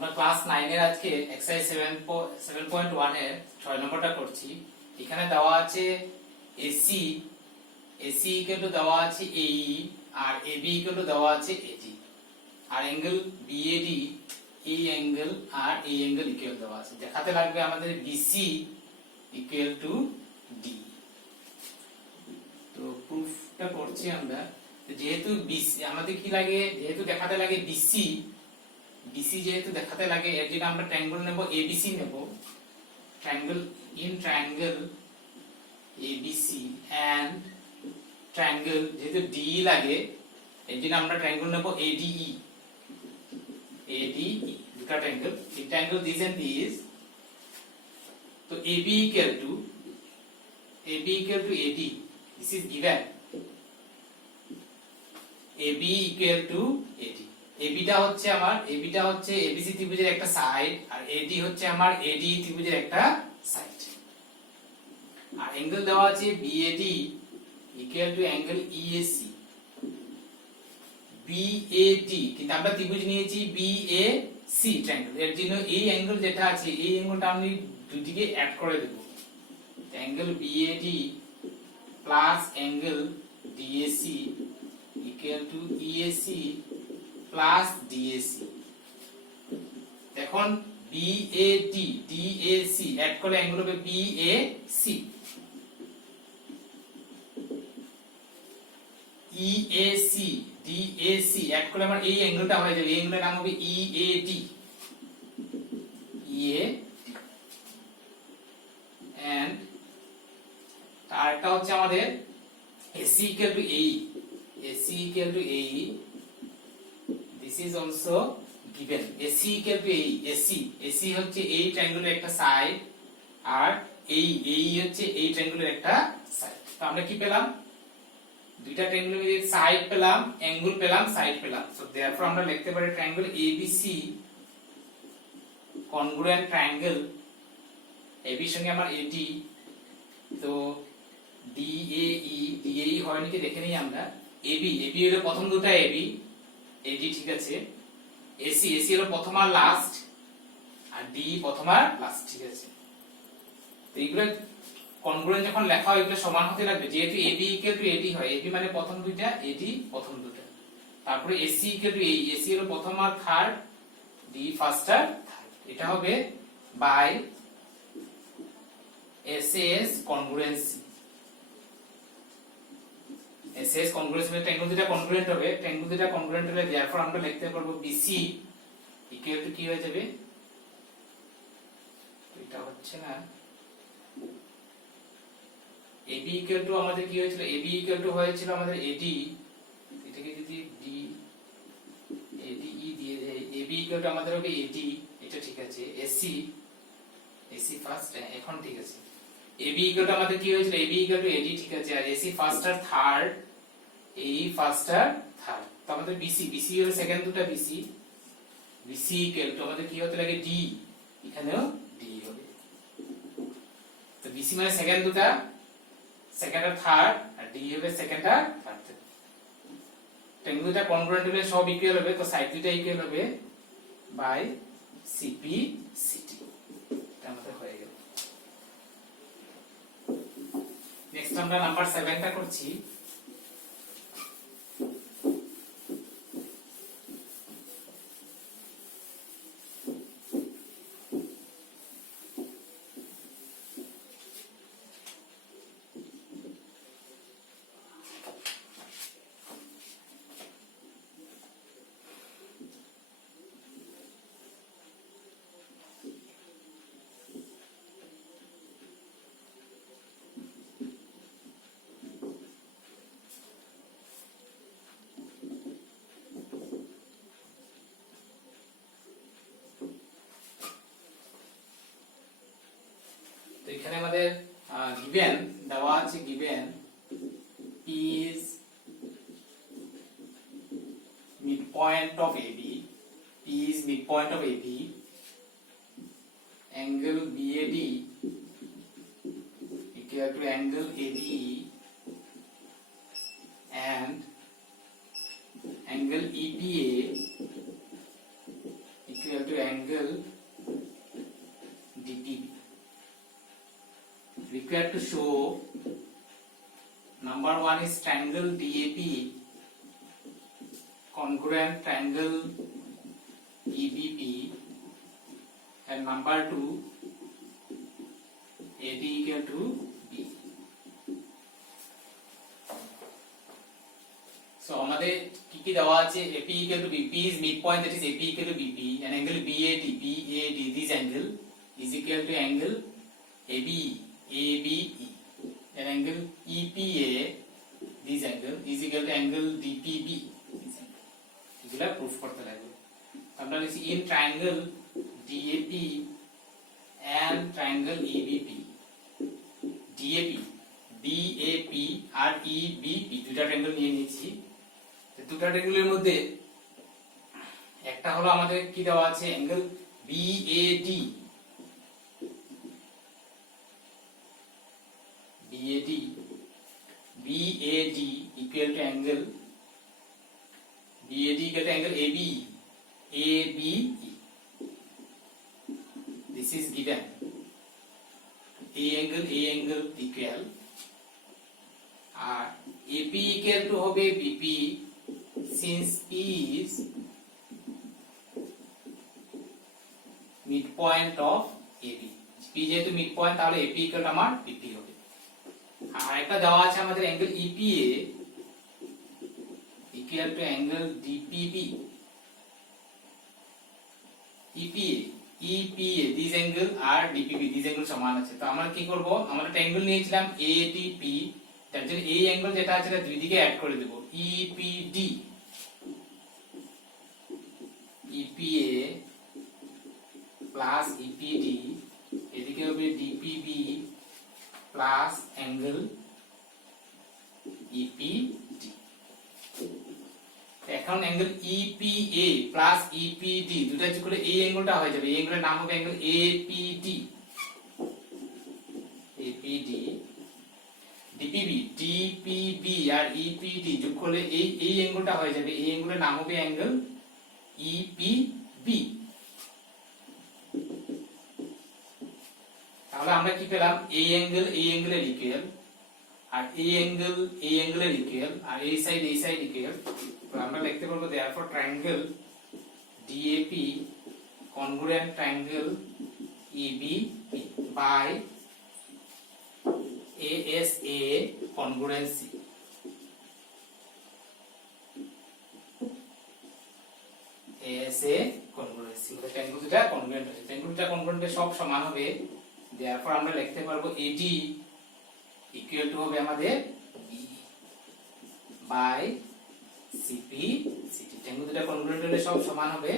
আমরা ক্লাস 9 এর আজকে এক্সারসাইজ 7.1 এর 6 নম্বরটা করছি। এখানে দেওয়া আছে এসি ইকুয়াল টু দেওয়া আছে AE আর AB ইকুয়াল টু দেওয়া আছে AD আর অ্যাঙ্গেল BAD এই অ্যাঙ্গেল আর এই অ্যাঙ্গেল ইকুয়াল দেওয়া আছে। দেখাতে লাগবে আমাদের BC ইকুয়াল টু D। তো প্রুফটা করছি আমরা। যেহেতু BC আমাদের কি লাগে, যেহেতু দেখাতে লাগে BC যেহেতু দেখাতে লাগে, এর জন্য আমরা ট্রায়াঙ্গেল নেব ABC নেব। ট্রায়াঙ্গেল ABC এন্ড ট্রায়াঙ্গেল যেহেতু D লাগে, এর জন্য আমরা ট্রায়াঙ্গেল নেব ADE। দুটো ট্রায়াঙ্গেল, এই ট্রায়াঙ্গেল দিস এন্ড দিস। তো AB equal to AD, this is given। AB equal to AD, AB টা হচ্ছে ABC ত্রিভুজের একটা সাইড আর AD হচ্ছে আমার ADE ত্রিভুজের একটা সাইড। আর অ্যাঙ্গেল দেওয়া আছে BAD equal to angle EAC। BAD কিন্তু আমরা ত্রিভুজ নিয়েছি BAC ট্রায়াঙ্গেল, এর জন্য এই অ্যাঙ্গেল যেটা আছে এই অ্যাঙ্গেলটা আমি দুদিকে অ্যাড করে দেব। Angle BAD plus angle DAC equal to EAC plus DAC। এখন BAD DAC অ্যাড করলে অ্যাঙ্গেল হবে BAC। EAC DAC অ্যাড করলে আমার এই অ্যাঙ্গেলটা হয়ে যাবে, এই অ্যাঙ্গেলের নাম হবে EAD। এন্ড আরেকটা হচ্ছে আমাদের AC equal to AE। This is also given। AC equal to AE। AC হচ্ছে এই ট্রায়াঙ্গেলের একটা সাইড আর AE হচ্ছে এই ট্রায়াঙ্গেলের একটা সাইড। তো আমরা কি পেলাম? দুইটা ট্রায়াঙ্গেলের সাইড পেলাম, অ্যাঙ্গেল পেলাম, সাইড পেলাম। সো देयरफॉर আমরা লিখতে পারি triangle ABC congruent triangle. AB এর সঙ্গে আমার AD, তো DAE হয় নাকি দেখে নিই আমরা। AB হলো প্রথম দুটো AD ঠিক আছে। AC হলো প্রথম আর লাস্ট, আর D প্রথম আর লাস্ট, ঠিক আছে। তো এইগুলো কনগ্রুয়েন্ট যখন লেখা হয় এগুলো সমান হতে লাগবে। যেহেতু AB equal to AD হয়, AB মানে প্রথম দুইটা, AD প্রথম দুটো। তারপরে AC equal to AE, AC হলো প্রথম আর থার্ড, D ফার্স্ট আর থার্ড। এটা হবে বাই SS কনগ্রুয়েন্সি। SS কনগ্রুয়েন্সি মানে ট্রায়াঙ্গেল দুটো কনগ্রুয়েন্ট হবে। ট্রায়াঙ্গেল দুটো কনগ্রুয়েন্ট হলে देयरफॉर আমরা লিখতে পারবো BC ইকুয়াল টু কি হয়ে যাবে, এটা হচ্ছে না, AB ইকুয়াল টু আমাদের কি হয়েছিল, AB ইকুয়াল টু হয়েছিল আমাদের AD। এটাকে যদি ADE দিয়ে দেই, AB ইকুয়াল টু আমাদের হবে AD, এটা ঠিক আছে। AC ফার্স্ট, এখন ঠিক আছে। AB ইকুয়াল টু আমাদের কি হয়েছিল, AB ইকুয়াল টু AD, ঠিক আছে। আর AC ফার্স্ট আর থার্ড, AE ফার্স্ট আর থার্ড। তো আমাদের BC হলো সেকেন্ড দুটো BC ইকুয়াল টু আমাদের কি হতে লাগে D, এখানেও D হবে। তো BC মানে সেকেন্ড দুটো, সেকেন্ড আর থার্ড, আর D হবে সেকেন্ড আর থার্ড। ট্রায়াঙ্গেল দুটো কনগ্রুয়েন্ট হলে সব ইকুয়াল হবে, তো সাইড দুটো ইকুয়াল হবে বাই CP/CT। এটা আমাদের হয়ে গেল। নেক্সট আমরা নাম্বার 7 টা করছি। তো এখানে আমাদের গিভেন দেওয়া আছে, given P is midpoint of AB, angle BAD equal to angle ABE and angle EPA equal to angle show number 1 is triangle DAP congruent triangle EBP, and number 2 AD equal to B. So আমাদের কি কি দেওয়া আছে? AP equal to BP is midpoint, that is AP equal to BP, and angle BAD this angle is equal to angle ABE, and angle EPA this angle is equal to angle DPB this angle. এগুলা proof করতে লাগবে। আমরা লিখছি in triangle DAP and triangle EBP, DAP আর EBP দুটো triangle নিয়ে নিয়েছি। দুটো ট্রায়াঙ্গেলের মধ্যে একটা হলো আমাদের কি দেওয়া আছে, angle BAD equal to angle ABE. This is given. A angle equal আর AP equal to হবে BP since P is midpoint of AB. P যেহেতু midpoint, তাহলে AP equal to আমার BP হবে। আর একটা দেওয়া আছে আমাদের angle EPA equal to angle DPB. EPA this angle আর DPB this angle সমান আছে। তো আমরা কি করব, আমরা একটা অ্যাঙ্গেল নিয়েছিলাম ADP, তার জন্য এই অ্যাঙ্গেল যেটা আছে এটা দুই দিকে অ্যাড করে দেব, EPA প্লাস EPD, এদিকে হবে DPB প্লাস অ্যাঙ্গেল EPD। এখন অ্যাঙ্গেল EPA প্লাস EPD দুটো যোগ করে এই অ্যাঙ্গেলটা হয়ে যাবে, এই অ্যাঙ্গেলের নাম হবে অ্যাঙ্গেল APD। DPB আর EPD যোগ করলে এই অ্যাঙ্গেলটা হয়ে যাবে, এই অ্যাঙ্গেলের নাম হবে অ্যাঙ্গেল EPB। তাহলে আমরা কি পেলাম, এই অ্যাঙ্গেলের ইকুয়াল, আর এই অ্যাঙ্গেলের ইকুয়াল, আর এই সাইড ইকুয়াল। তো আমরা লিখতে পারবো therefore triangle DAP congruent triangle EBP by ASA congruency। ASA congruency মানে ট্রায়াঙ্গেল দুটো কনগ্রুয়েন্ট আছে, ট্রায়াঙ্গেল দুটো কনগ্রুয়েন্টে সব সমান হবে, therefore আমরা লিখতে পারবো AD equal to হবে আমাদের B by CP। ট্রায়াঙ্গেল দুটো কনগ্রুয়েন্ট হলে সব সমান হবে,